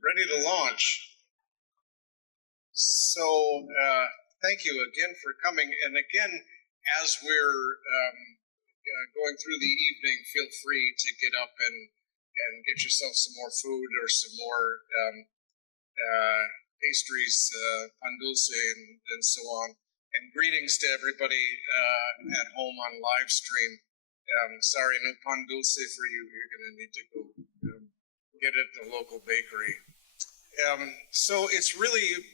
Ready to launch. So thank you again for coming. And again, as we're going through the evening, feel free to get up and get yourself some more food or some more pastries, pan dulce, and so on. And greetings to everybody at home on live stream. Sorry, no pan dulce for you. You're going to need to go get it at the local bakery. So it's really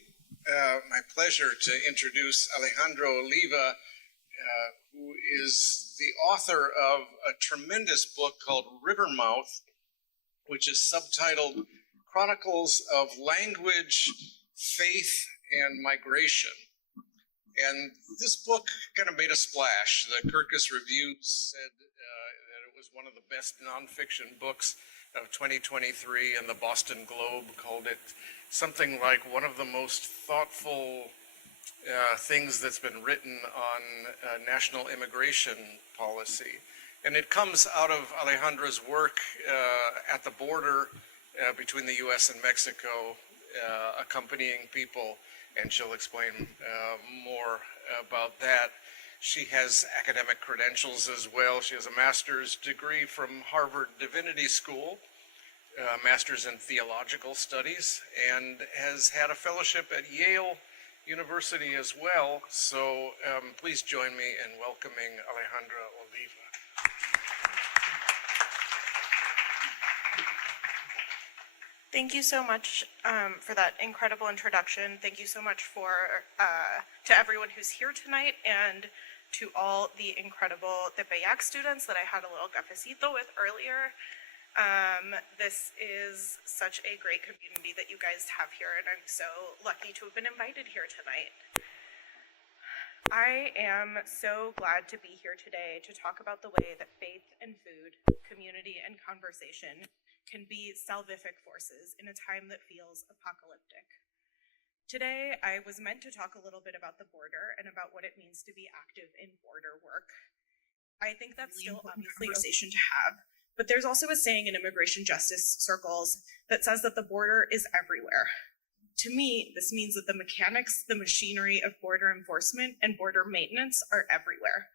my pleasure to introduce Alejandra Oliva, who is the author of a tremendous book called Rivermouth, which is subtitled Chronicles of Language, Faith, and Migration. And this book kind of made a splash. The Kirkus Reviews said that it was one of the best nonfiction books of 2023, and the Boston Globe called it something like one of the most thoughtful things that's been written on national immigration policy. And it comes out of Alejandra's work at the border between the U.S. and Mexico, accompanying people, and she'll explain more about that. She has academic credentials as well. She has a master's degree from Harvard Divinity School, a master's in theological studies, and has had a fellowship at Yale University as well. So please join me in welcoming Alejandra Oliva. Thank you so much for that incredible introduction. Thank you so much to everyone who's here tonight, and to all the incredible Tepeyac students that I had a little cafecito with earlier. This is such a great community that you guys have here, and I'm so lucky to have been invited here tonight. I am so glad to be here today to talk about the way that faith and food, community and conversation can be salvific forces in a time that feels apocalyptic. Today, I was meant to talk a little bit about the border and about what it means to be active in border work. I think that's still obviously a conversation to have, but there's also a saying in immigration justice circles that says that the border is everywhere. To me, this means that the mechanics, the machinery of border enforcement and border maintenance are everywhere.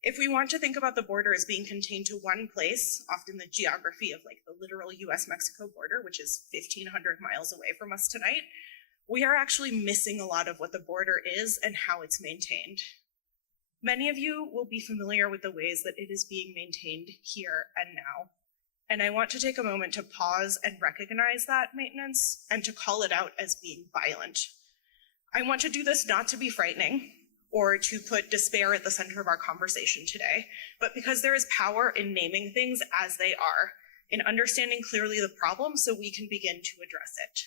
If we want to think about the border as being contained to one place, often the geography of like the literal U.S. Mexico border, which is 1,500 miles away from us tonight, we are actually missing a lot of what the border is and how it's maintained. Many of you will be familiar with the ways that it is being maintained here and now. And I want to take a moment to pause and recognize that maintenance and to call it out as being violent. I want to do this not to be frightening or to put despair at the center of our conversation today, but because there is power in naming things as they are, in understanding clearly the problem so we can begin to address it.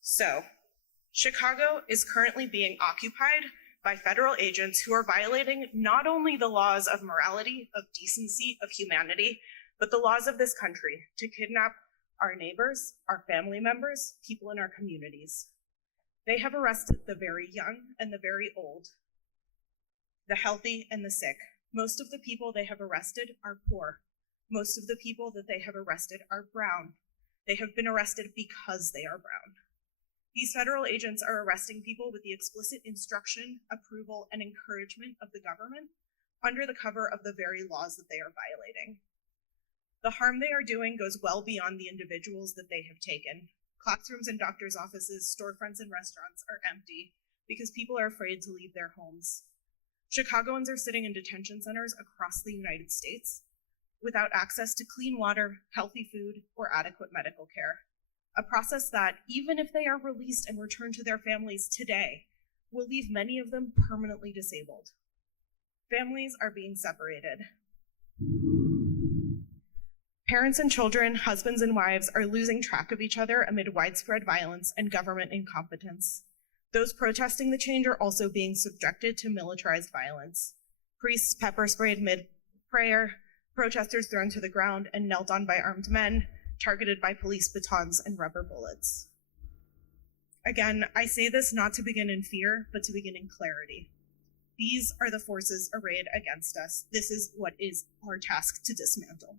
So, Chicago is currently being occupied by federal agents who are violating not only the laws of morality, of decency, of humanity, but the laws of this country to kidnap our neighbors, our family members, people in our communities. They have arrested the very young and the very old, the healthy and the sick. Most of the people they have arrested are poor. Most of the people that they have arrested are brown. They have been arrested because they are brown. These federal agents are arresting people with the explicit instruction, approval, and encouragement of the government under the cover of the very laws that they are violating. The harm they are doing goes well beyond the individuals that they have taken. Classrooms and doctors' offices, storefronts and restaurants are empty because people are afraid to leave their homes. Chicagoans are sitting in detention centers across the United States without access to clean water, healthy food, or adequate medical care. A process that, even if they are released and returned to their families today, will leave many of them permanently disabled. Families are being separated. Parents and children, husbands and wives are losing track of each other amid widespread violence and government incompetence. Those protesting the change are also being subjected to militarized violence. Priests pepper sprayed mid-prayer, protesters thrown to the ground and knelt on by armed men, targeted by police batons and rubber bullets. Again, I say this not to begin in fear, but to begin in clarity. These are the forces arrayed against us. This is what is our task to dismantle.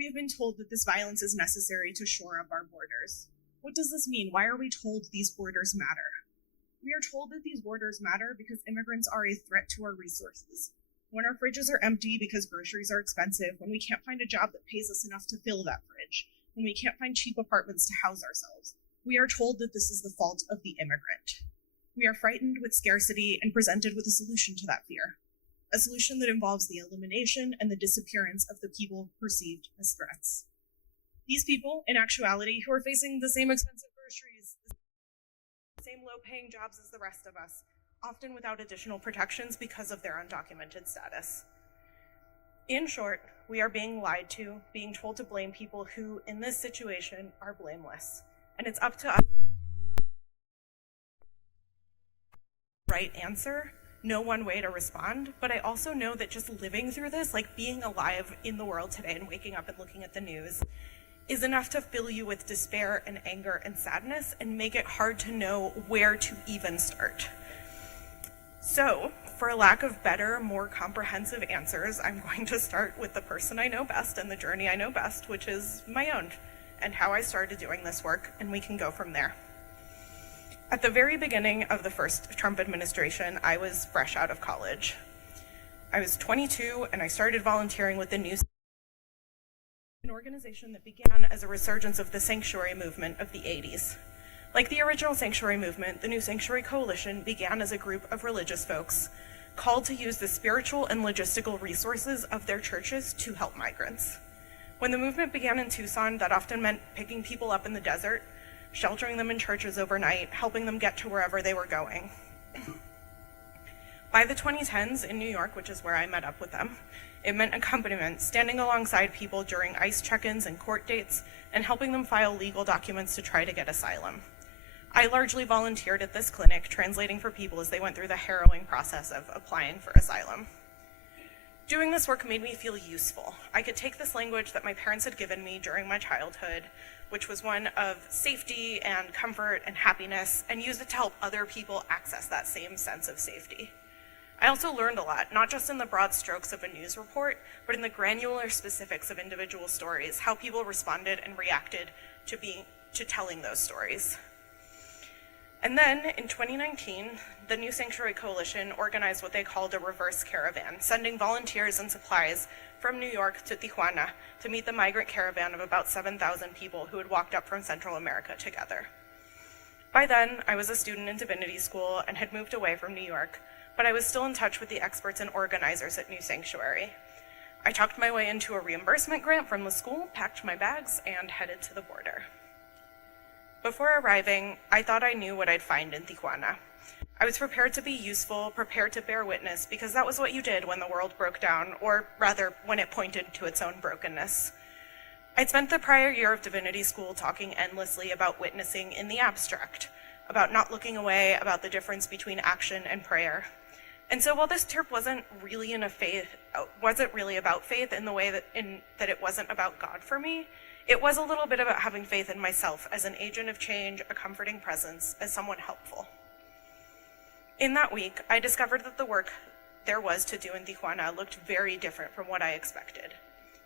We have been told that this violence is necessary to shore up our borders. What does this mean? Why are we told these borders matter? We are told that these borders matter because immigrants are a threat to our resources. When our fridges are empty because groceries are expensive, when we can't find a job that pays us enough to fill that fridge, when we can't find cheap apartments to house ourselves, we are told that this is the fault of the immigrant. We are frightened with scarcity and presented with a solution to that fear. A solution that involves the elimination and the disappearance of the people perceived as threats. These people, in actuality, who are facing the same expensive groceries, the same low-paying jobs as the rest of us, often without additional protections because of their undocumented status. In short, we are being lied to, being told to blame people who, in this situation, are blameless. And it's up to us. Right answer, no one way to respond, but I also know that just living through this, like being alive in the world today and waking up and looking at the news, is enough to fill you with despair and anger and sadness and make it hard to know where to even start. So, for lack of better, more comprehensive answers, I'm going to start with the person I know best and the journey I know best, which is my own, and how I started doing this work, and we can go from there. At the very beginning of the first Trump administration, I was fresh out of college. I was 22, and I started volunteering with the an organization that began as a resurgence of the sanctuary movement of the 80s. Like the original sanctuary movement, the New Sanctuary Coalition began as a group of religious folks called to use the spiritual and logistical resources of their churches to help migrants. When the movement began in Tucson, that often meant picking people up in the desert, sheltering them in churches overnight, helping them get to wherever they were going. By the 2010s in New York, which is where I met up with them, it meant accompaniment, standing alongside people during ICE check-ins and court dates, and helping them file legal documents to try to get asylum. I largely volunteered at this clinic, translating for people as they went through the harrowing process of applying for asylum. Doing this work made me feel useful. I could take this language that my parents had given me during my childhood, which was one of safety and comfort and happiness, and use it to help other people access that same sense of safety. I also learned a lot, not just in the broad strokes of a news report, but in the granular specifics of individual stories, how people responded and reacted to telling those stories. And then, in 2019, the New Sanctuary Coalition organized what they called a reverse caravan, sending volunteers and supplies from New York to Tijuana to meet the migrant caravan of about 7,000 people who had walked up from Central America together. By then, I was a student in divinity school and had moved away from New York, but I was still in touch with the experts and organizers at New Sanctuary. I talked my way into a reimbursement grant from the school, packed my bags, and headed to the border. Before arriving, I thought I knew what I'd find in Tijuana. I was prepared to be useful, prepared to bear witness, because that was what you did when the world broke down, or rather, when it pointed to its own brokenness. I'd spent the prior year of divinity school talking endlessly about witnessing in the abstract, about not looking away, about the difference between action and prayer. And so while this trip wasn't really about faith in the way that it wasn't about God for me, it was a little bit about having faith in myself as an agent of change, a comforting presence, as someone helpful. In that week, I discovered that the work there was to do in Tijuana looked very different from what I expected.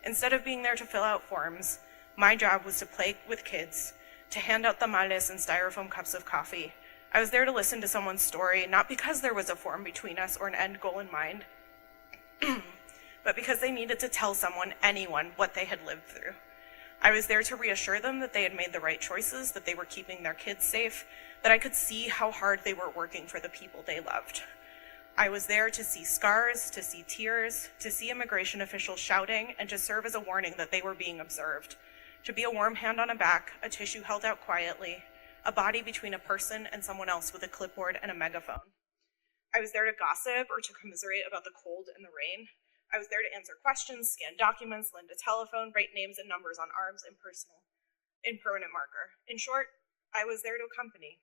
Instead of being there to fill out forms, my job was to play with kids, to hand out tamales and styrofoam cups of coffee. I was there to listen to someone's story, not because there was a form between us or an end goal in mind, but because they needed to tell anyone, what they had lived through. I was there to reassure them that they had made the right choices, that they were keeping their kids safe, that I could see how hard they were working for the people they loved. I was there to see scars, to see tears, to see immigration officials shouting, and to serve as a warning that they were being observed. To be a warm hand on a back, a tissue held out quietly, a body between a person and someone else with a clipboard and a megaphone. I was there to gossip or to commiserate about the cold and the rain. I was there to answer questions, scan documents, lend a telephone, write names and numbers on arms in permanent marker. In short, I was there to accompany.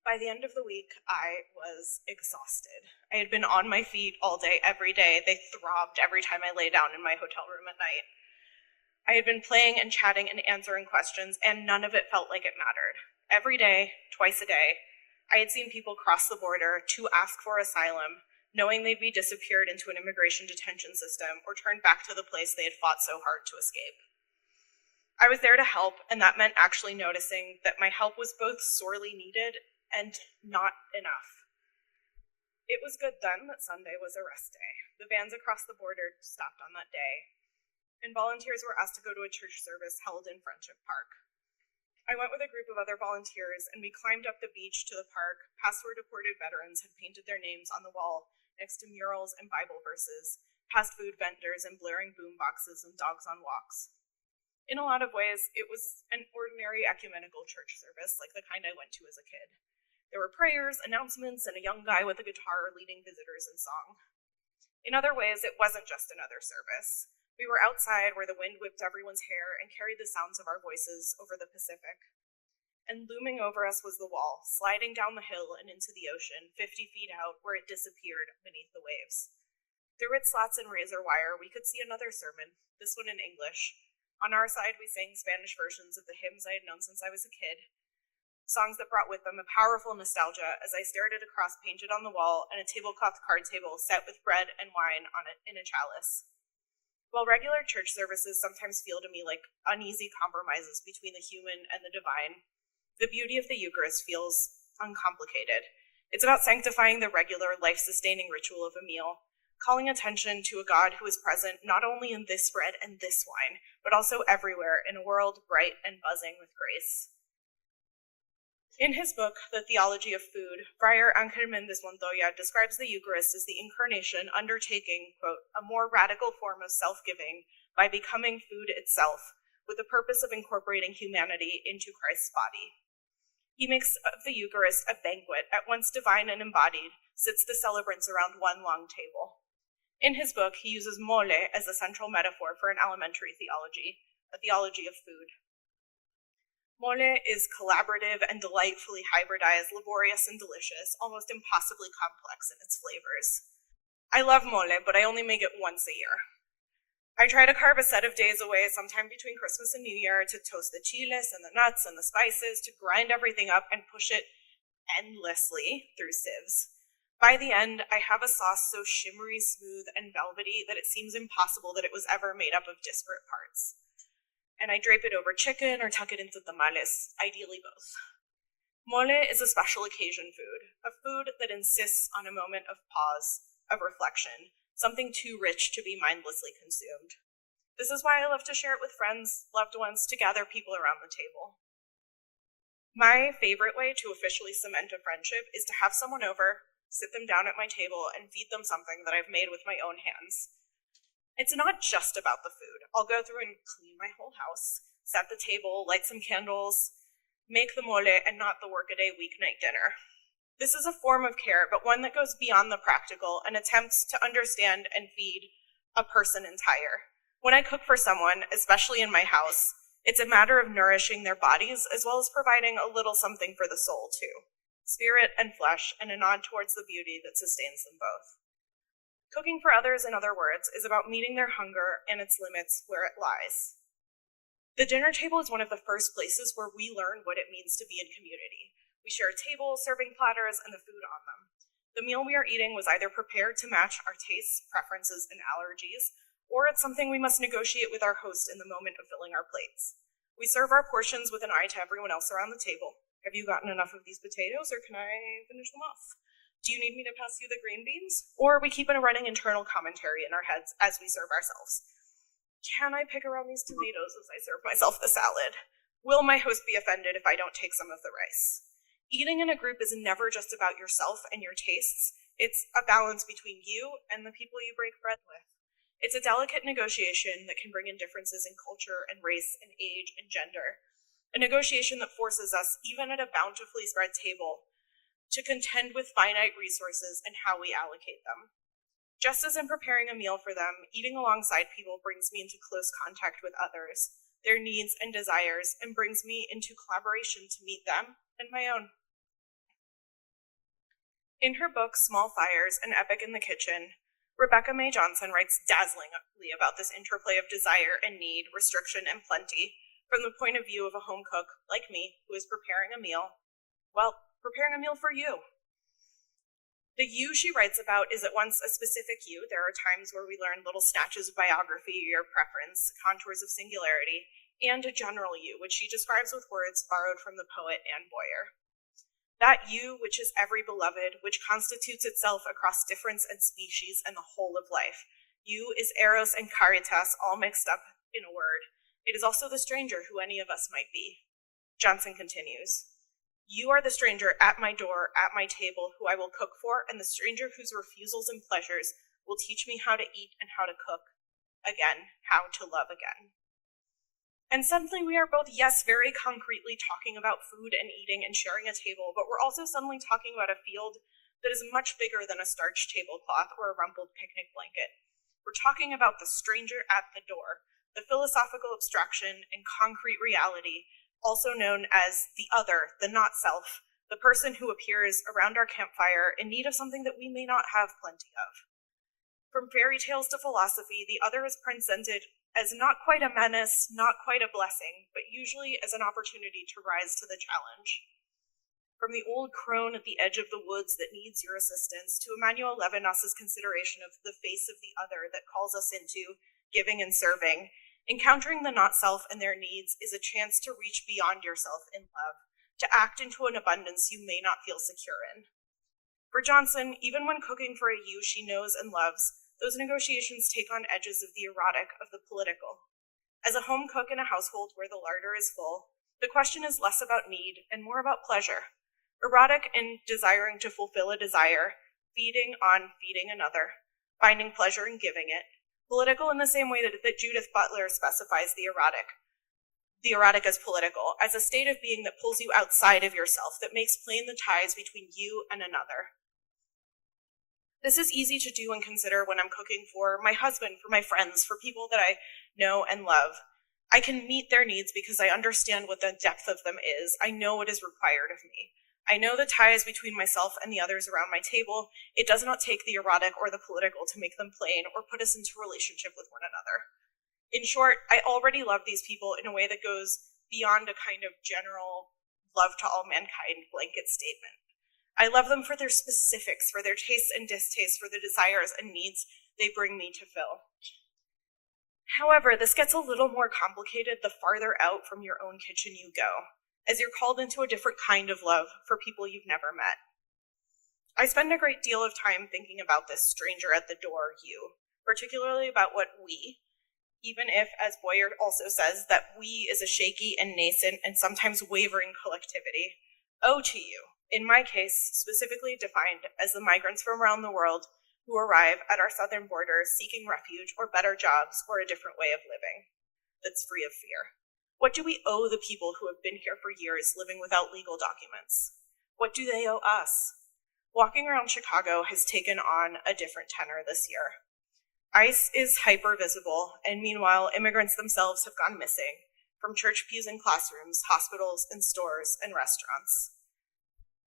By the end of the week, I was exhausted. I had been on my feet all day, every day. They throbbed every time I lay down in my hotel room at night. I had been playing and chatting and answering questions, and none of it felt like it mattered. Every day, twice a day, I had seen people cross the border to ask for asylum, knowing they'd be disappeared into an immigration detention system or turned back to the place they had fought so hard to escape. I was there to help, and that meant actually noticing that my help was both sorely needed and not enough. It was good then that Sunday was a rest day. The vans across the border stopped on that day, and volunteers were asked to go to a church service held in Friendship Park. I went with a group of other volunteers, and we climbed up the beach to the park, past where deported veterans had painted their names on the wall next to murals and Bible verses, past food vendors and blaring boom boxes and dogs on walks. In a lot of ways, it was an ordinary ecumenical church service, like the kind I went to as a kid. There were prayers, announcements, and a young guy with a guitar leading visitors in song. In other ways, it wasn't just another service. We were outside where the wind whipped everyone's hair and carried the sounds of our voices over the Pacific. And looming over us was the wall, sliding down the hill and into the ocean, 50 feet out, where it disappeared beneath the waves. Through its slats and razor wire, we could see another sermon, this one in English. On our side, we sang Spanish versions of the hymns I had known since I was a kid, songs that brought with them a powerful nostalgia as I stared at a cross painted on the wall and a tablecloth card table set with bread and wine on it in a chalice. While regular church services sometimes feel to me like uneasy compromises between the human and the divine, the beauty of the Eucharist feels uncomplicated. It's about sanctifying the regular, life-sustaining ritual of a meal, calling attention to a God who is present not only in this bread and this wine, but also everywhere in a world bright and buzzing with grace. In his book, The Theology of Food, Friar Ángel Méndez Montoya describes the Eucharist as the incarnation undertaking, quote, a more radical form of self-giving by becoming food itself, with the purpose of incorporating humanity into Christ's body. He makes of the Eucharist a banquet, at once divine and embodied, sits the celebrants around one long table. In his book, he uses mole as a central metaphor for an elementary theology, a theology of food. Mole is collaborative and delightfully hybridized, laborious and delicious, almost impossibly complex in its flavors. I love mole, but I only make it once a year. I try to carve a set of days away sometime between Christmas and New Year to toast the chiles and the nuts and the spices, to grind everything up and push it endlessly through sieves. By the end, I have a sauce so shimmery, smooth, and velvety that it seems impossible that it was ever made up of disparate parts. And I drape it over chicken or tuck it into tamales, ideally both. Mole is a special occasion food, a food that insists on a moment of pause, of reflection, something too rich to be mindlessly consumed. This is why I love to share it with friends, loved ones, to gather people around the table. My favorite way to officially cement a friendship is to have someone over, sit them down at my table, and feed them something that I've made with my own hands. It's not just about the food. I'll go through and clean my whole house, set the table, light some candles, make the mole, and not the workaday weeknight dinner. This is a form of care, but one that goes beyond the practical and attempts to understand and feed a person entire. When I cook for someone, especially in my house, it's a matter of nourishing their bodies as well as providing a little something for the soul too. Spirit and flesh, and a nod towards the beauty that sustains them both. Cooking for others, in other words, is about meeting their hunger and its limits where it lies. The dinner table is one of the first places where we learn what it means to be in community. We share a table, serving platters, and the food on them. The meal we are eating was either prepared to match our tastes, preferences, and allergies, or it's something we must negotiate with our host in the moment of filling our plates. We serve our portions with an eye to everyone else around the table. Have you gotten enough of these potatoes, or can I finish them off? Do you need me to pass you the green beans? Or we keep a running internal commentary in our heads as we serve ourselves. Can I pick around these tomatoes as I serve myself the salad? Will my host be offended if I don't take some of the rice? Eating in a group is never just about yourself and your tastes. It's a balance between you and the people you break bread with. It's a delicate negotiation that can bring in differences in culture and race and age and gender. A negotiation that forces us, even at a bountifully spread table, to contend with finite resources and how we allocate them. Just as in preparing a meal for them, eating alongside people brings me into close contact with others, their needs and desires, and brings me into collaboration to meet them and my own. In her book, Small Fires, An Epic in the Kitchen, Rebecca May Johnson writes dazzlingly about this interplay of desire and need, restriction and plenty, from the point of view of a home cook like me who is preparing a meal for you. The you she writes about is at once a specific you. There are times where we learn little snatches of biography or preference, contours of singularity, and a general you, which she describes with words borrowed from the poet Anne Boyer. That you, which is every beloved, which constitutes itself across difference and species and the whole of life. You is eros and caritas all mixed up in a word. It is also the stranger who any of us might be. Johnson continues, you are the stranger at my door, at my table, who I will cook for, and the stranger whose refusals and pleasures will teach me how to eat and how to cook. Again, how to love again. And suddenly we are both, yes, very concretely talking about food and eating and sharing a table, but we're also suddenly talking about a field that is much bigger than a starched tablecloth or a rumpled picnic blanket. We're talking about the stranger at the door, the philosophical abstraction and concrete reality, also known as the other, the not self, the person who appears around our campfire in need of something that we may not have plenty of. From fairy tales to philosophy, the other is presented as not quite a menace, not quite a blessing, but usually as an opportunity to rise to the challenge. From the old crone at the edge of the woods that needs your assistance, to Emmanuel Levinas's consideration of the face of the other that calls us into giving and serving, encountering the not-self and their needs is a chance to reach beyond yourself in love, to act into an abundance you may not feel secure in. For Johnson, even when cooking for a you she knows and loves, those negotiations take on edges of the erotic, of the political. As a home cook in a household where the larder is full, the question is less about need and more about pleasure. Erotic in desiring to fulfill a desire, feeding on feeding another, finding pleasure in giving it, political in the same way that Judith Butler specifies the erotic as political, as a state of being that pulls you outside of yourself, that makes plain the ties between you and another. This is easy to do and consider when I'm cooking for my husband, for my friends, for people that I know and love. I can meet their needs because I understand what the depth of them is. I know what is required of me. I know the ties between myself and the others around my table. It does not take the erotic or the political to make them plain or put us into relationship with one another. In short, I already love these people in a way that goes beyond a kind of general love to all mankind blanket statement. I love them for their specifics, for their tastes and distastes, for the desires and needs they bring me to fill. However, this gets a little more complicated the farther out from your own kitchen you go, as you're called into a different kind of love for people you've never met. I spend a great deal of time thinking about this stranger at the door you, particularly about what we, even if, as Boyer also says, that we is a shaky and nascent and sometimes wavering collectivity, owe to you, in my case specifically defined as the migrants from around the world who arrive at our southern borders seeking refuge or better jobs or a different way of living that's free of fear. What do we owe the people who have been here for years living without legal documents? What do they owe us? Walking around Chicago has taken on a different tenor this year. ICE is hyper-visible, and meanwhile, immigrants themselves have gone missing from church pews and classrooms, hospitals and stores and restaurants.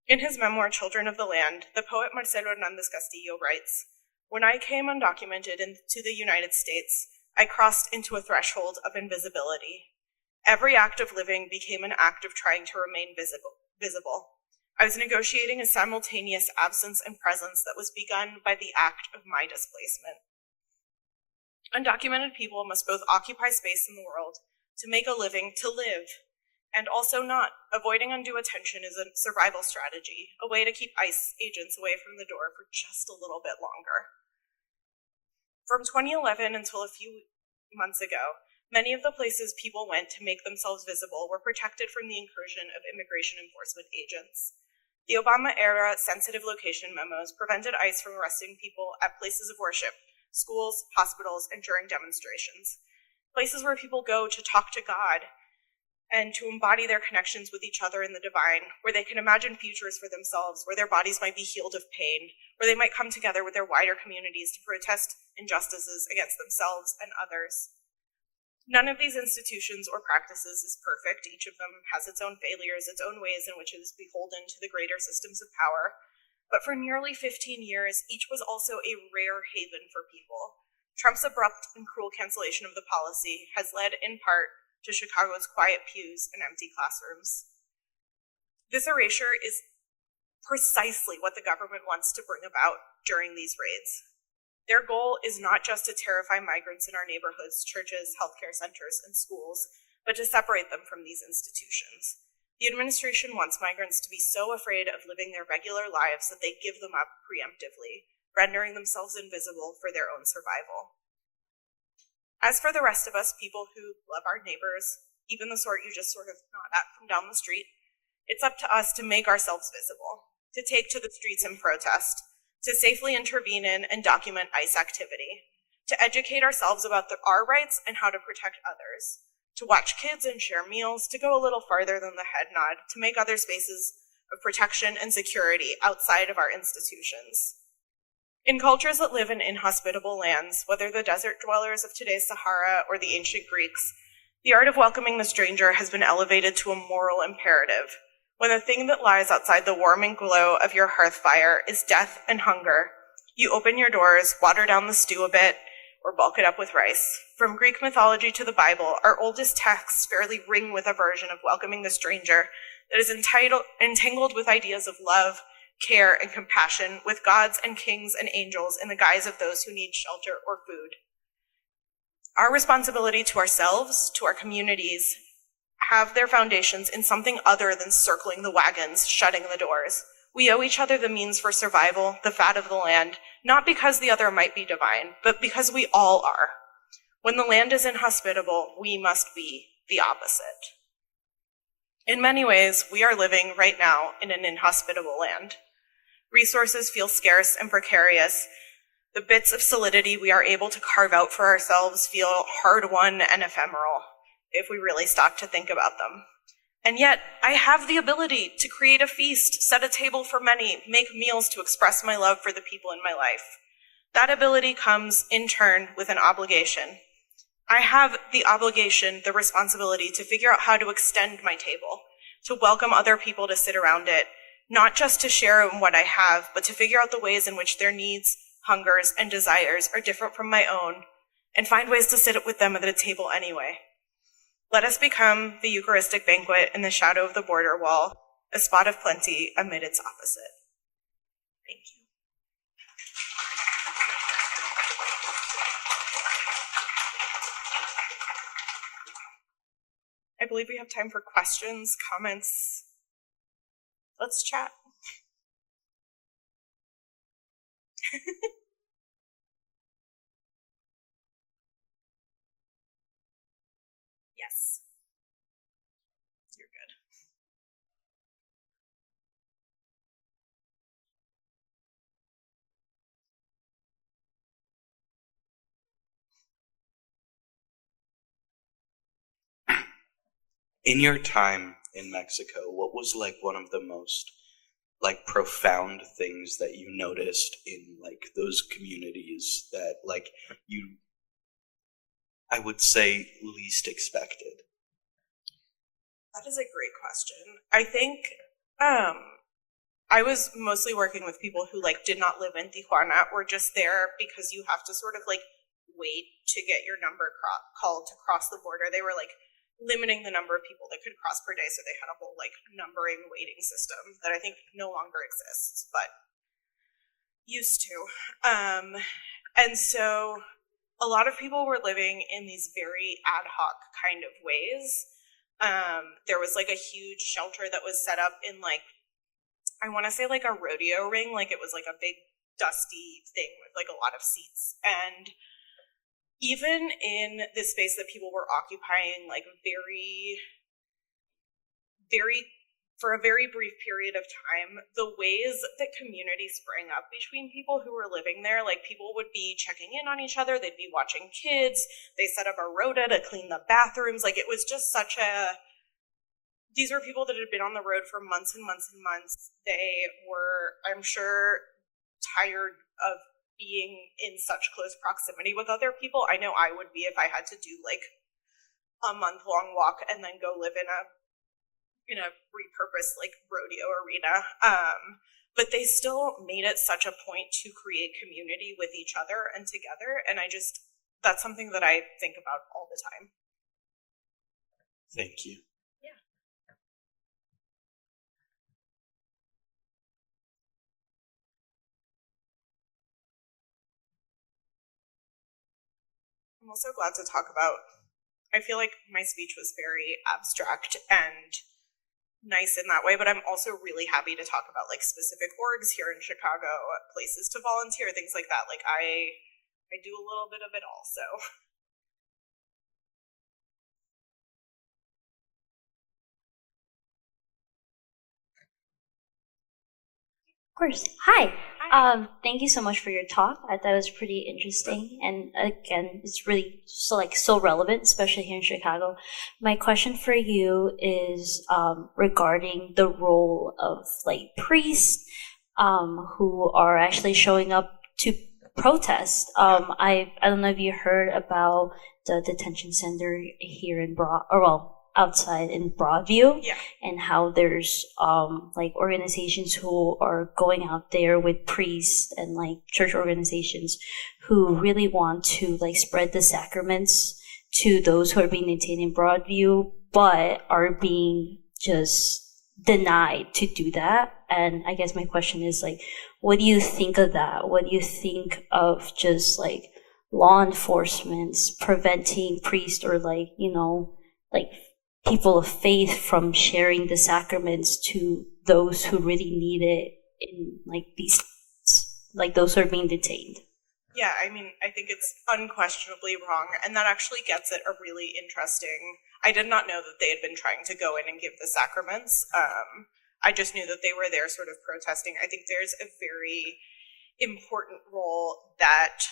In his memoir, Children of the Land, the poet Marcelo Hernandez Castillo writes, "When I came undocumented into the United States, I crossed into a threshold of invisibility. Every act of living became an act of trying to remain visible. I was negotiating a simultaneous absence and presence that was begun by the act of my displacement. Undocumented people must both occupy space in the world to make a living, to live, and also not. Avoiding undue attention is a survival strategy, a way to keep ICE agents away from the door for just a little bit longer." From 2011 until a few months ago, many of the places people went to make themselves visible were protected from the incursion of immigration enforcement agents. The Obama-era sensitive location memos prevented ICE from arresting people at places of worship, schools, hospitals, and during demonstrations. Places where people go to talk to God and to embody their connections with each other in the divine, where they can imagine futures for themselves, where their bodies might be healed of pain, where they might come together with their wider communities to protest injustices against themselves and others. None of these institutions or practices is perfect. Each of them has its own failures, its own ways in which it is beholden to the greater systems of power. But for nearly 15 years, each was also a rare haven for people. Trump's abrupt and cruel cancellation of the policy has led, in part, to Chicago's quiet pews and empty classrooms. This erasure is precisely what the government wants to bring about during these raids. Their goal is not just to terrify migrants in our neighborhoods, churches, healthcare centers, and schools, but to separate them from these institutions. The administration wants migrants to be so afraid of living their regular lives that they give them up preemptively, rendering themselves invisible for their own survival. As for the rest of us, people who love our neighbors, even the sort you just sort of nod at from down the street, it's up to us to make ourselves visible, to take to the streets and protest, to safely intervene in and document ICE activity, to educate ourselves about our rights and how to protect others, to watch kids and share meals, to go a little farther than the head nod, to make other spaces of protection and security outside of our institutions. In cultures that live in inhospitable lands, whether the desert dwellers of today's Sahara or the ancient Greeks, the art of welcoming the stranger has been elevated to a moral imperative. When the thing that lies outside the warming glow of your hearth fire is death and hunger, you open your doors, water down the stew a bit, or bulk it up with rice. From Greek mythology to the Bible, our oldest texts fairly ring with a version of welcoming the stranger that is entangled with ideas of love, care, and compassion, with gods and kings and angels in the guise of those who need shelter or food. Our responsibility to ourselves, to our communities, have their foundations in something other than circling the wagons, shutting the doors. We owe each other the means for survival, the fat of the land, not because the other might be divine, but because we all are. When the land is inhospitable, we must be the opposite. In many ways, we are living right now in an inhospitable land. Resources feel scarce and precarious. The bits of solidity we are able to carve out for ourselves feel hard-won and ephemeral, if we really stop to think about them. And yet, I have the ability to create a feast, set a table for many, make meals to express my love for the people in my life. That ability comes, in turn, with an obligation. I have the obligation, the responsibility to figure out how to extend my table, to welcome other people to sit around it, not just to share in what I have, but to figure out the ways in which their needs, hungers, and desires are different from my own, and find ways to sit with them at the table anyway. Let us become the Eucharistic banquet in the shadow of the border wall, a spot of plenty amid its opposite. Thank you. I believe we have time for questions, comments. Let's chat. Yes. You're good. In your time in Mexico, what was like one of the most like profound things that you noticed in like those communities that like you, I would say, least expected? That is a great question. I think I was mostly working with people who like did not live in Tijuana, or just there because you have to sort of like wait to get your number called to cross the border. They were like limiting the number of people that could cross per day, so they had a whole like numbering waiting system that I think no longer exists, but used to. And so a lot of people were living in these very ad hoc kind of ways. There was like a huge shelter that was set up in like, I want to say like a rodeo ring, like it was like a big dusty thing with like a lot of seats. And even in this space that people were occupying like for a very brief period of time, the ways that community sprang up between people who were living there, like people would be checking in on each other, they'd be watching kids, they set up a rota to clean the bathrooms, like it was just such a, these were people that had been on the road for months and months and months. They were, I'm sure, tired of being in such close proximity with other people. I know I would be if I had to do like a month-long walk and then go live in a repurposed like rodeo arena. But they still made it such a point to create community with each other and together. And that's something that I think about all the time. Thank you. I'm also glad to talk about, I feel like my speech was very abstract and nice in that way, but I'm also really happy to talk about like specific orgs here in Chicago, places to volunteer, things like that. Like I do a little bit of it all, so. Of course. Hi. Hi. Thank you so much for your talk. I thought it was pretty interesting, and again, it's really so relevant, especially here in Chicago. My question for you is regarding the role of like priests who are actually showing up to protest. I don't know if you heard about the detention center here in outside in Broadview, Yeah. and how there's like organizations who are going out there with priests and like church organizations who really want to like spread the sacraments to those who are being detained in Broadview, but are being just denied to do that. And I guess my question is like, what do you think of that? What do you think of just like law enforcement preventing priests or like, you know, like people of faith from sharing the sacraments to those who really need it in like these, like those who are being detained? Yeah, I mean, I think it's unquestionably wrong, and that actually gets at a really interesting. I did not know that they had been trying to go in and give the sacraments. I just knew that they were there sort of protesting. I think there's a very important role that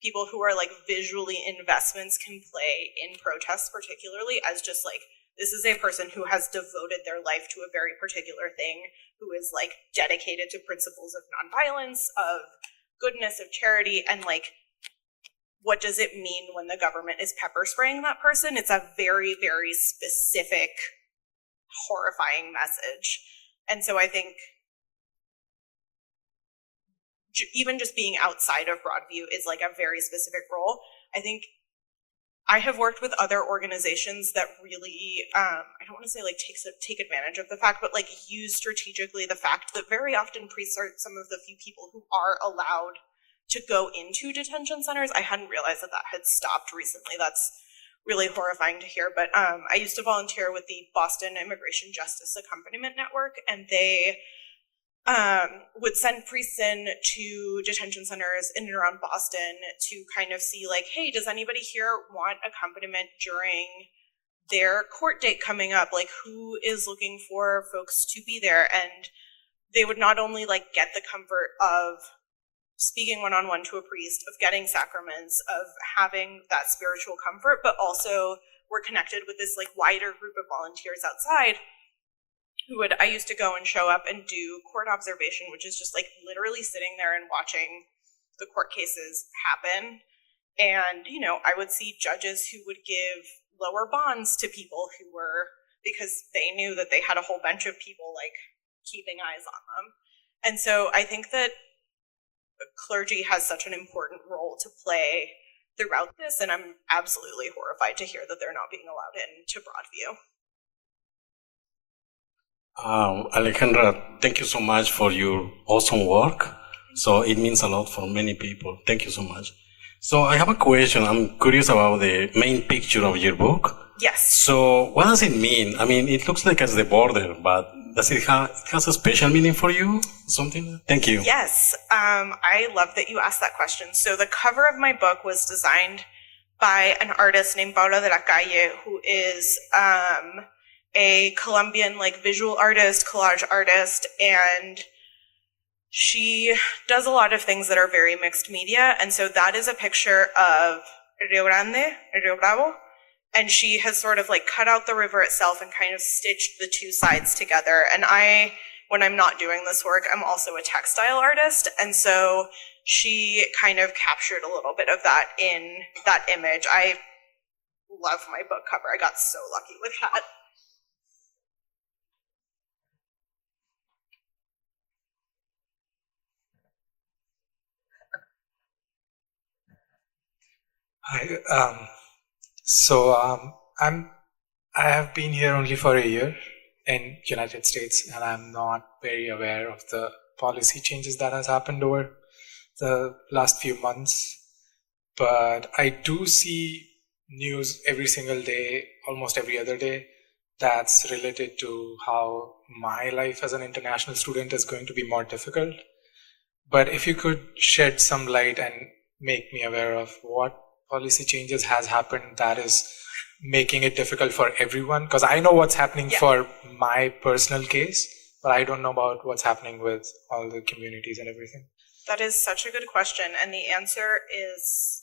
people who are like visually investments can play in protests, particularly as just like, this is a person who has devoted their life to a very particular thing, who is like dedicated to principles of nonviolence, of goodness, of charity, and like, what does it mean when the government is pepper spraying that person? It's a very, very specific, horrifying message. And so I think even just being outside of Broadview is like a very specific role. I think I have worked with other organizations that really, I don't want to say like take advantage of the fact, but like use strategically the fact that very often priests are some of the few people who are allowed to go into detention centers. I hadn't realized that that had stopped recently. That's really horrifying to hear. But I used to volunteer with the Boston Immigration Justice Accompaniment Network, and they would send priests in to detention centers in and around Boston to kind of see like, hey, does anybody here want accompaniment during their court date coming up? Like, who is looking for folks to be there? And they would not only like get the comfort of speaking one-on-one to a priest, of getting sacraments, of having that spiritual comfort, but also were connected with this like wider group of volunteers outside who would, I used to go and show up and do court observation, which is just like literally sitting there and watching the court cases happen. And, you know, I would see judges who would give lower bonds to people who were, because they knew that they had a whole bunch of people like keeping eyes on them. And so I think that clergy has such an important role to play throughout this, and I'm absolutely horrified to hear that they're not being allowed in to Broadview. Alejandra, thank you so much for your awesome work. So it means a lot for many people. Thank you so much. So I have a question. I'm curious about the main picture of your book. Yes. So what does it mean? I mean, it looks like it's the border, but does it has a special meaning for you? Something? Thank you. Yes. I love that you asked that question. So the cover of my book was designed by an artist named Paula de la Calle, who is a Colombian like visual artist, collage artist, and she does a lot of things that are very mixed media. And so that is a picture of Rio Bravo, and she has sort of like cut out the river itself and kind of stitched the two sides together. And when I'm not doing this work, I'm also a textile artist, and so she kind of captured a little bit of that in that image. I love my book cover. I got so lucky with that. Hi. I have been here only for a year in United States, and I'm not very aware of the policy changes that has happened over the last few months. but I do see news every single day, almost every other day, that's related to how my life as an international student is going to be more difficult. But if you could shed some light and make me aware of what policy changes has happened that is making it difficult for everyone, because I know what's happening for my personal case, but I don't know about what's happening with all the communities and everything. That is such a good question, and the answer is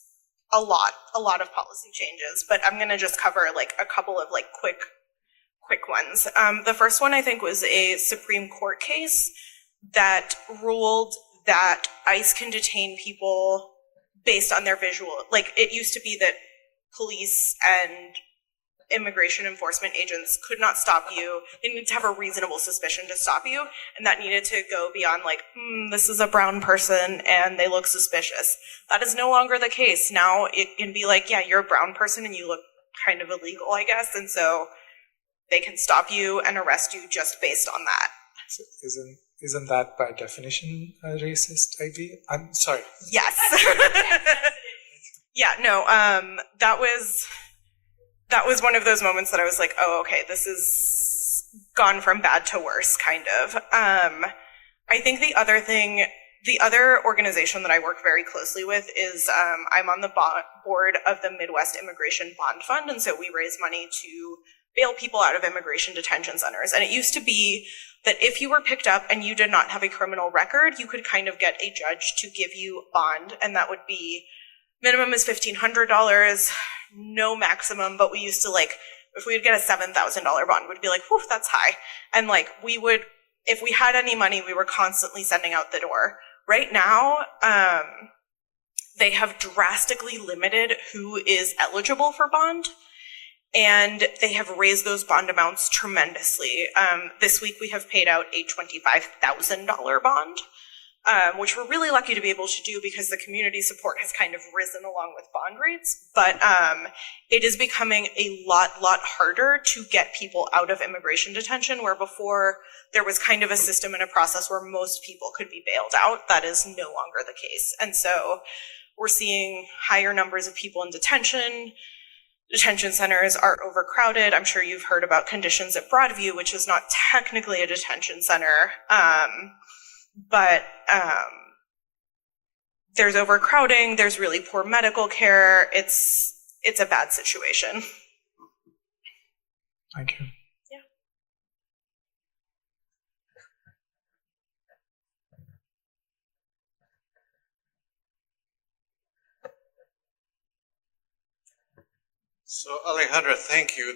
a lot of policy changes, but I'm going to just cover like a couple of like quick ones. The first one I think was a Supreme Court case that ruled that ICE can detain people based on their visual. Like, it used to be that police and immigration enforcement agents could not stop you. They needed to have a reasonable suspicion to stop you, and that needed to go beyond like, this is a brown person and they look suspicious. That is no longer the case. Now it can be like, yeah, you're a brown person and you look kind of illegal, I guess, and so they can stop you and arrest you just based on that. So isn't that by definition a racist idea? I'm sorry. Yes. Yeah, no, that was one of those moments that I was like, oh, okay, this is gone from bad to worse, kind of. I think the other organization that I work very closely with is I'm on the board of the Midwest Immigration Bond Fund, and so we raise money to bail people out of immigration detention centers. And it used to be that if you were picked up and you did not have a criminal record, you could kind of get a judge to give you a bond, and that would be minimum is $1,500, no maximum, but we used to like, if we would get a $7,000 bond, we'd be like, whew, that's high. And like, we would, if we had any money, we were constantly sending out the door. Right now, they have drastically limited who is eligible for bond, and they have raised those bond amounts tremendously. This week we have paid out a $25,000 bond, which we're really lucky to be able to do because the community support has kind of risen along with bond rates. But it is becoming a lot harder to get people out of immigration detention, where before there was kind of a system and a process where most people could be bailed out. That is no longer the case. And so we're seeing higher numbers of people in detention. Detention centers are overcrowded. I'm sure you've heard about conditions at Broadview, which is not technically a detention center, but there's overcrowding, there's really poor medical care. It's a bad situation. Thank you. Yeah. So Alejandra, thank you.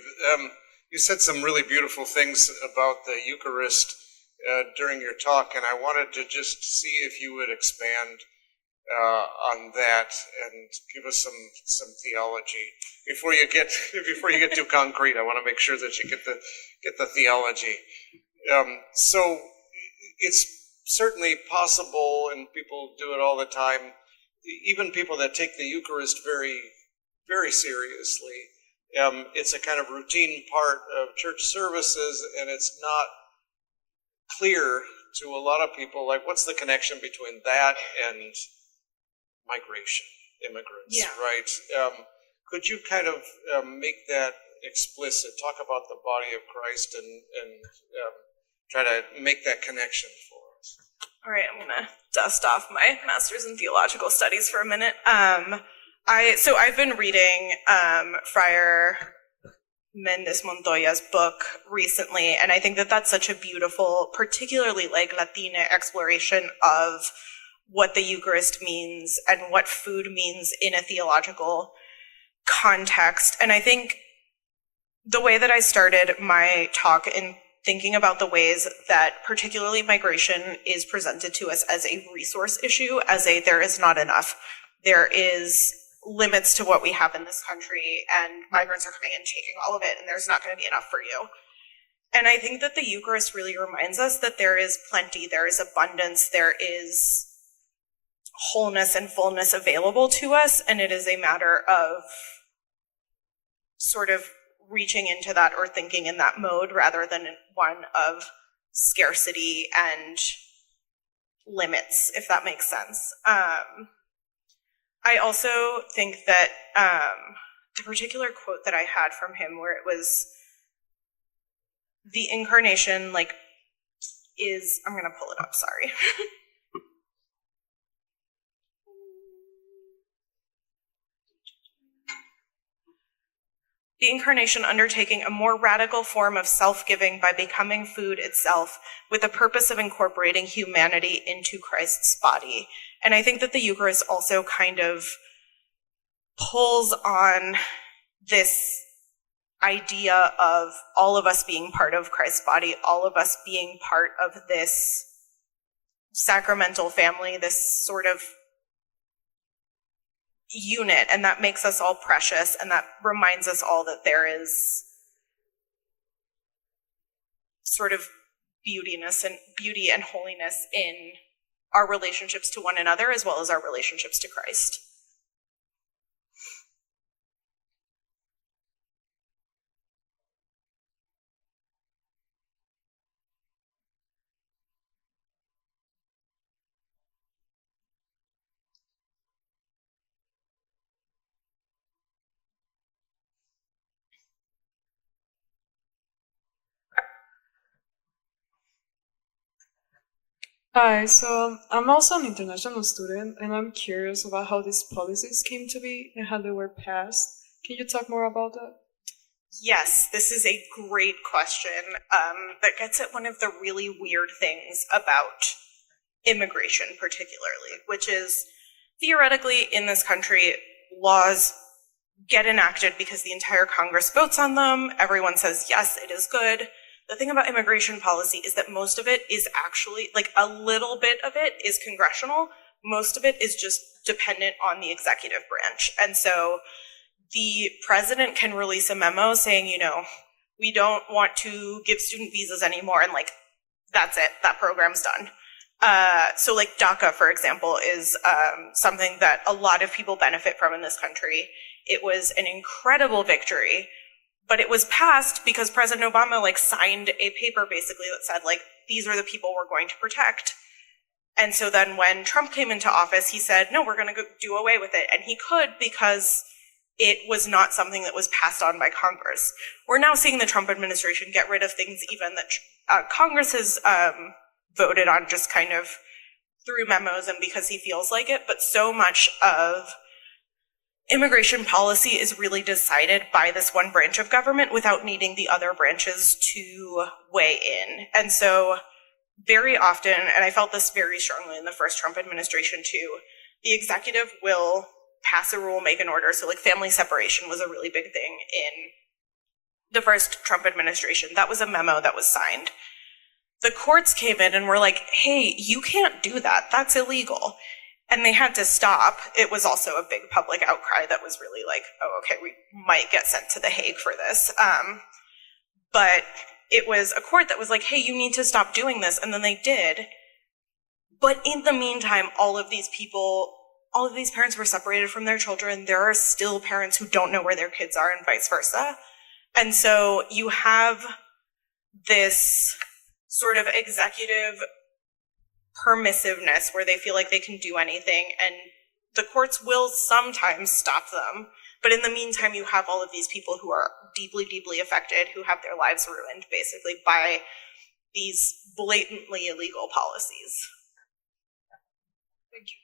You said some really beautiful things about the Eucharist during your talk, and I wanted to just see if you would expand on that and give us some theology before you get too concrete. I want to make sure that you get the theology. So it's certainly possible, and people do it all the time. Even people that take the Eucharist very, very seriously. It's a kind of routine part of church services, and it's not clear to a lot of people, like, what's the connection between that and migration, immigrants, right? Could you kind of make that explicit, talk about the body of Christ and try to make that connection for us? All right, I'm gonna dust off my master's in theological studies for a minute. So I've been reading Friar Mendes Montoya's book recently, and I think that that's such a beautiful, particularly like Latina exploration of what the Eucharist means and what food means in a theological context. And I think the way that I started my talk in thinking about the ways that particularly migration is presented to us as a resource issue, as a there is not enough, there is limits to what we have in this country, and migrants are coming and taking all of it, and there's not going to be enough for you. And I think that the Eucharist really reminds us that there is plenty, there is abundance, there is wholeness and fullness available to us, and it is a matter of sort of reaching into that or thinking in that mode rather than one of scarcity and limits, if that makes sense. I also think that the particular quote that I had from him, where it was, the incarnation, like, is, I'm going to pull it up, sorry. The incarnation undertaking a more radical form of self-giving by becoming food itself with the purpose of incorporating humanity into Christ's body. And I think that the Eucharist also kind of pulls on this idea of all of us being part of Christ's body, all of us being part of this sacramental family, this sort of unit, and that makes us all precious, and that reminds us all that there is sort of beauty and holiness in our relationships to one another as well as our relationships to Christ. Hi, so I'm also an international student and I'm curious about how these policies came to be and how they were passed. Can you talk more about that? Yes, this is a great question that gets at one of the really weird things about immigration particularly, which is theoretically in this country, laws get enacted because the entire Congress votes on them. Everyone says, yes, it is good. The thing about immigration policy is that most of it is actually, like, a little bit of it is congressional. Most of it is just dependent on the executive branch. And so the president can release a memo saying, you know, we don't want to give student visas anymore, and, like, that's it, that program's done. So, like, DACA, for example, is something that a lot of people benefit from in this country. It was an incredible victory, but it was passed because President Obama, like, signed a paper basically that said, like, these are the people we're going to protect. And so then when Trump came into office, he said, no, we're going to do away with it. And he could, because it was not something that was passed on by Congress. We're now seeing the Trump administration get rid of things even that Congress has voted on just kind of through memos and because he feels like it. But so much of immigration policy is really decided by this one branch of government without needing the other branches to weigh in. And so very often, and I felt this very strongly in the first Trump administration too, the executive will pass a rule, make an order. So, like, family separation was a really big thing in the first Trump administration. That was a memo that was signed. The courts came in and were like, hey, you can't do that. That's illegal. And they had to stop. It was also a big public outcry that was really like, oh, okay, we might get sent to The Hague for this. But it was a court that was like, hey, you need to stop doing this. And then they did. But in the meantime, all of these parents were separated from their children. There are still parents who don't know where their kids are and vice versa. And so you have this sort of executive permissiveness where they feel like they can do anything, and the courts will sometimes stop them. But in the meantime, you have all of these people who are deeply, deeply affected, who have their lives ruined basically by these blatantly illegal policies. Thank you.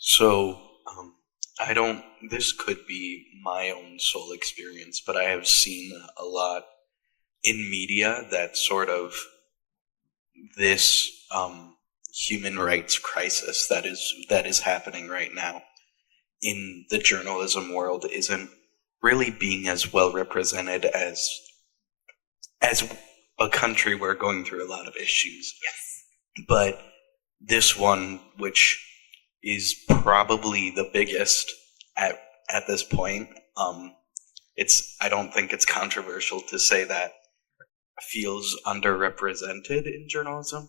So, this could be my own sole experience, but I have seen a lot in media that sort of this human rights crisis that is happening right now in the journalism world isn't really being as well represented as a country we're going through a lot of issues. Yes. But this one, which is probably the biggest at this point, I don't think it's controversial to say that feels underrepresented in journalism,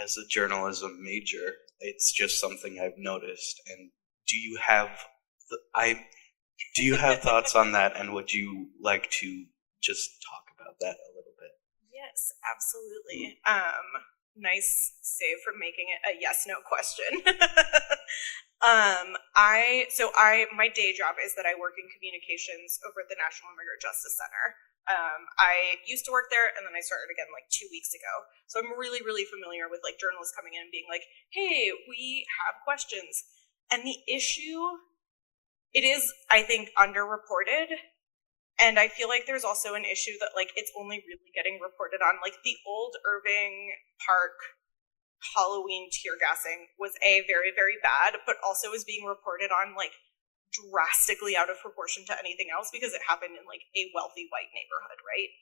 as a journalism major, it's just something I've noticed. And do you have thoughts on that? And would you like to just talk about that a little bit? Yes, absolutely. Nice save from making it a yes/no question. My day job is that I work in communications over at the National Immigrant Justice Center. I used to work there, and then I started again like 2 weeks ago. So I'm really, really familiar with like journalists coming in and being like, "Hey, we have questions." And the issue, it is, I think, underreported. And I feel like there's also an issue that like it's only really getting reported on. Like the old Irving Park Halloween tear gassing was very, very bad, but also is being reported on like drastically out of proportion to anything else because it happened in like a wealthy white neighborhood, right?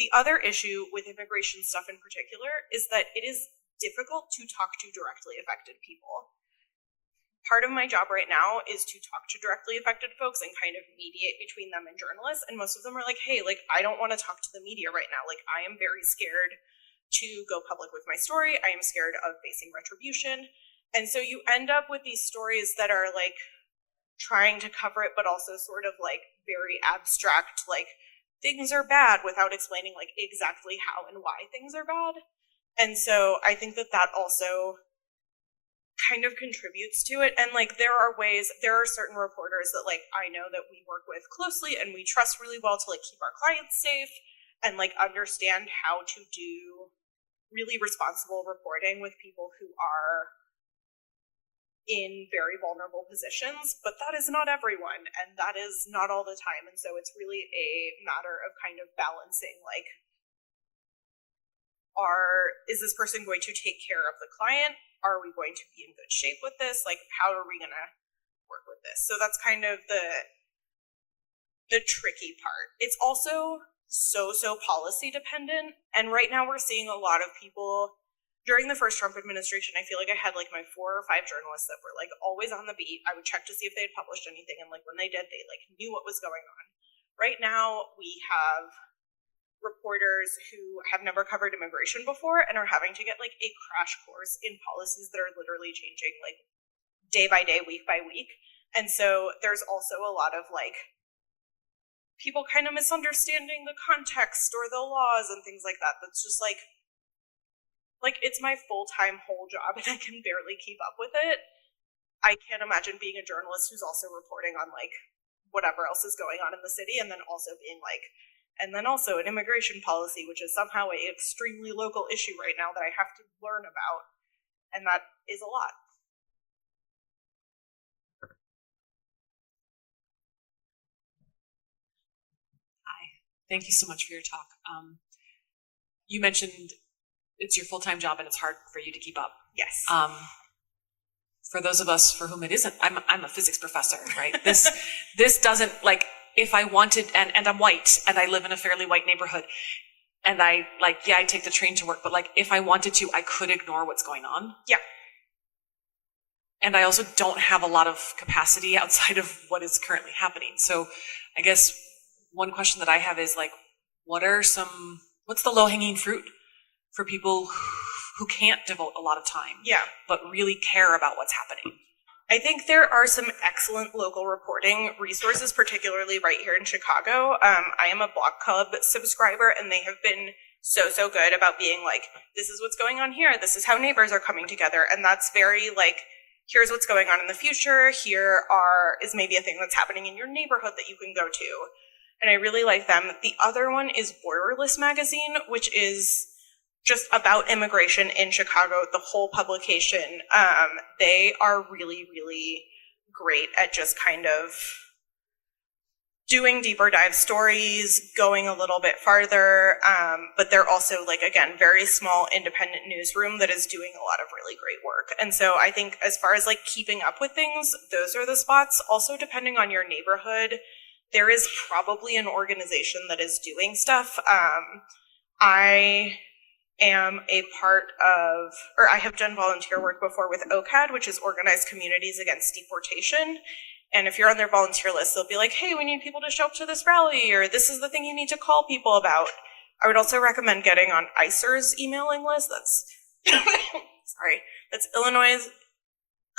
The other issue with immigration stuff in particular is that it is difficult to talk to directly affected people. Part of my job right now is to talk to directly affected folks and kind of mediate between them and journalists, and most of them are like, "Hey, like I don't want to talk to the media right now. Like I am very scared to go public with my story. I am scared of facing retribution." And so you end up with these stories that are like trying to cover it, but also sort of like very abstract, like things are bad without explaining like exactly how and why things are bad. And so I think that that also kind of contributes to it. And like there are certain reporters that like I know that we work with closely and we trust really well to like keep our clients safe and like understand how to do really responsible reporting with people who are in very vulnerable positions, but that is not everyone, and that is not all the time. And so it's really a matter of kind of balancing like, is this person going to take care of the client? Are we going to be in good shape with this? Like, how are we gonna work with this? So that's kind of the tricky part. It's also so policy dependent, and right now we're seeing a lot of people. During the first Trump administration, I feel like I had like my 4 or 5 journalists that were like always on the beat. I would check to see if they had published anything, and like when they did, they like knew what was going on. Right now, we have reporters who have never covered immigration before and are having to get like a crash course in policies that are literally changing like day by day, week by week. And so there's also a lot of like people kind of misunderstanding the context or the laws and things like that. That's just like it's my full-time whole job and I can barely keep up with it. I can't imagine being a journalist who's also reporting on like whatever else is going on in the city, and then also being like, and then also an immigration policy, which is somehow an extremely local issue right now that I have to learn about, and that is a lot. Hi, thank you so much for your talk. You mentioned it's your full-time job and it's hard for you to keep up. Yes. For those of us for whom it isn't, I'm a physics professor, right? This doesn't, like, if I wanted, and I'm white and I live in a fairly white neighborhood, and I take the train to work, but like if I wanted to, I could ignore what's going on. Yeah. And I also don't have a lot of capacity outside of what is currently happening. So I guess one question that I have is like, what's the low-hanging fruit for people who can't devote a lot of time, but really care about what's happening? I think there are some excellent local reporting resources, particularly right here in Chicago. I am a Block Club subscriber, and they have been so good about being like, this is what's going on here, this is how neighbors are coming together, and that's very like, here's what's going on in the future, is maybe a thing that's happening in your neighborhood that you can go to. And I really like them. The other one is Borderless Magazine, which is just about immigration in Chicago, the whole publication. They are really, really great at just kind of doing deeper dive stories, going a little bit farther, but they're also, like, again, very small independent newsroom that is doing a lot of really great work. And so I think as far as like keeping up with things, those are the spots. Also, depending on your neighborhood, there is probably an organization that is doing stuff. I am a part of, or I have done volunteer work before with OCAD, which is Organized Communities Against Deportation. And if you're on their volunteer list, they'll be like, hey, we need people to show up to this rally, or this is the thing you need to call people about. I would also recommend getting on ICER's emailing list. That's sorry, that's Illinois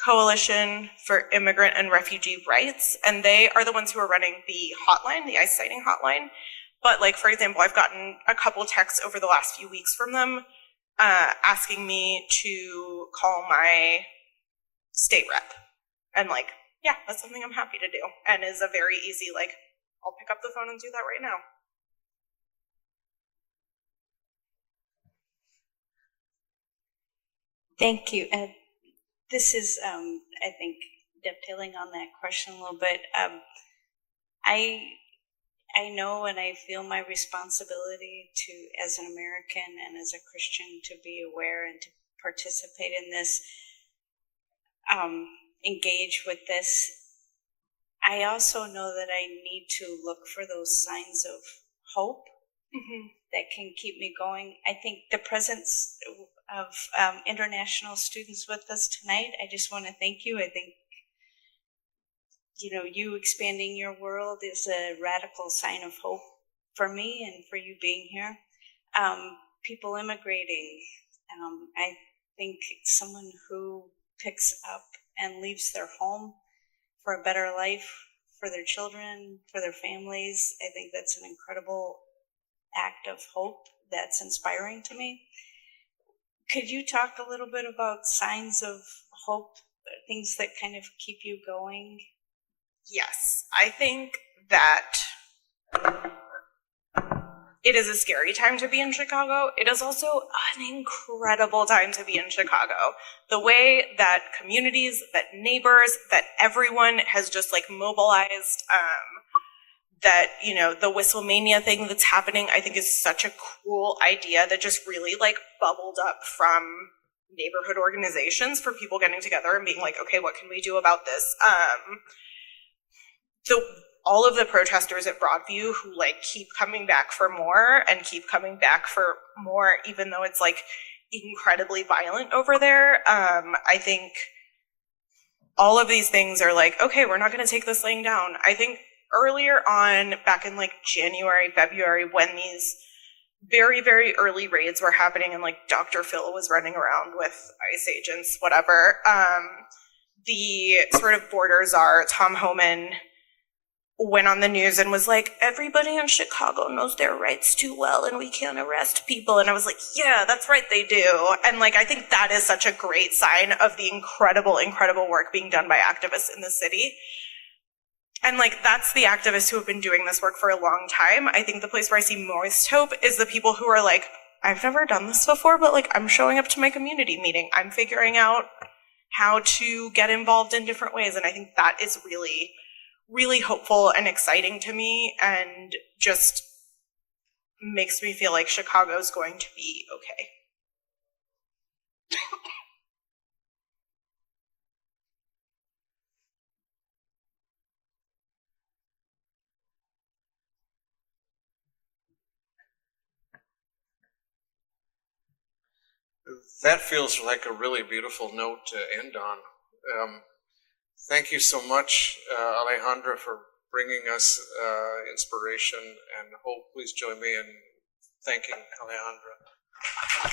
Coalition for Immigrant and Refugee Rights, and they are the ones who are running the hotline, the ICE citing hotline. But like, for example, I've gotten a couple texts over the last few weeks from them asking me to call my state rep. And like, yeah, that's something I'm happy to do, and is a very easy, like, I'll pick up the phone and do that right now. Thank you. This is, I think, dovetailing on that question a little bit. I know and I feel my responsibility to, as an American and as a Christian, to be aware and to participate in this, engage with this. I also know that I need to look for those signs of hope that can keep me going. I think the presence of international students with us tonight, I just want to thank you. I think, you know, you expanding your world is a radical sign of hope for me and for you being here. People immigrating, I think someone who picks up and leaves their home for a better life for their children, for their families, I think that's an incredible act of hope that's inspiring to me. Could you talk a little bit about signs of hope, things that kind of keep you going? Yes, I think that it is a scary time to be in Chicago. It is also an incredible time to be in Chicago. The way that communities, that neighbors, that everyone has just like mobilized, that, you know, the Whistlemania thing that's happening, I think is such a cool idea that just really like bubbled up from neighborhood organizations for people getting together and being like, okay, what can we do about this? All of the protesters at Broadview who like keep coming back for more and keep coming back for more, even though it's like incredibly violent over there. I think all of these things are like, okay, we're not going to take this laying down. I think earlier on, back in like January, February, when these very, very early raids were happening and like Dr. Phil was running around with ICE agents, whatever, the sort of border czar, Tom Homan, went on the news and was like, everybody in Chicago knows their rights too well and we can't arrest people. And I was like, yeah, that's right, they do. And like, I think that is such a great sign of the incredible, incredible work being done by activists in the city. And like, that's the activists who have been doing this work for a long time. I think the place where I see most hope is the people who are like, I've never done this before, but like, I'm showing up to my community meeting. I'm figuring out how to get involved in different ways. And I think that is really, really hopeful and exciting to me, and just makes me feel like Chicago's going to be okay. That feels like a really beautiful note to end on. Thank you so much, Alejandra, for bringing us inspiration and hope. Please join me in thanking Alejandra.